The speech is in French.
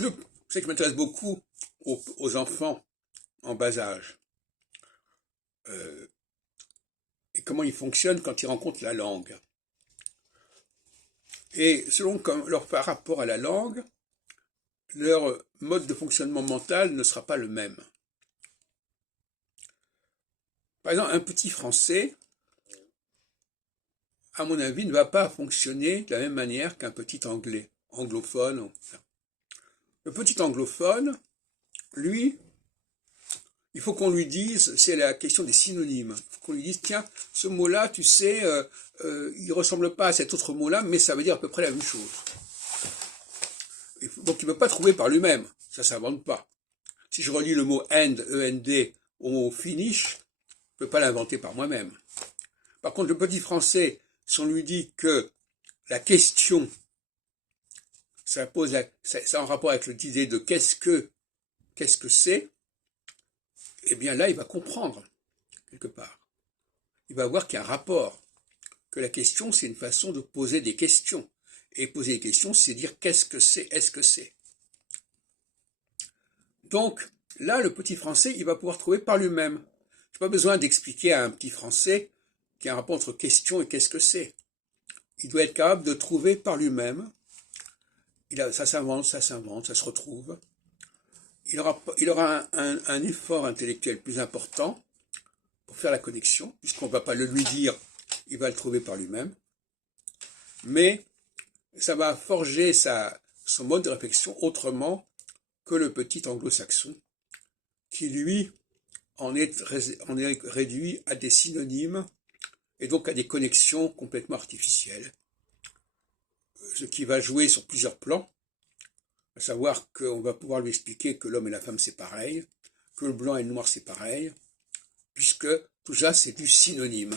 Le, ce qui m'intéresse beaucoup aux enfants en bas âge, euh, et comment ils fonctionnent quand ils rencontrent la langue. Et selon leur rapport à la langue, leur mode de fonctionnement mental ne sera pas le même. Par exemple, un petit français, à mon avis, ne va pas fonctionner de la même manière qu'un petit anglais, anglophone. Le petit anglophone, lui, il faut qu'on lui dise, c'est la question des synonymes. Il faut qu'on lui dise, tiens, ce mot-là, tu sais, il ressemble pas à cet autre mot-là, mais ça veut dire à peu près la même chose. Donc il ne peut pas trouver par lui-même, ça ne s'invente pas. Si je relis le mot end, E-N-D, au mot finish, je ne peux pas l'inventer par moi-même. Par contre, le petit français, si on lui dit que la question, ça en rapport avec l'idée de qu'est-ce que c'est, eh bien là, il va comprendre, quelque part. Il va voir qu'il y a un rapport, que la question, c'est une façon de poser des questions. Et poser des questions, c'est dire qu'est-ce que c'est, est-ce que c'est. Donc, là, le petit français, il va pouvoir trouver par lui-même. Je n'ai pas besoin d'expliquer à un petit français qu'il y a un rapport entre question et qu'est-ce que c'est. Il doit être capable de trouver par lui-même. Ça s'invente, ça se retrouve. Il aura un effort intellectuel plus important pour faire la connexion, puisqu'on ne va pas le lui dire, il va le trouver par lui-même. Mais ça va forger son mode de réflexion autrement que le petit anglo-saxon, qui lui en est réduit à des synonymes et donc à des connexions complètement artificielles, ce qui va jouer sur plusieurs plans, à savoir qu'on va pouvoir lui expliquer que l'homme et la femme c'est pareil, que le blanc et le noir c'est pareil, puisque tout ça c'est du synonyme.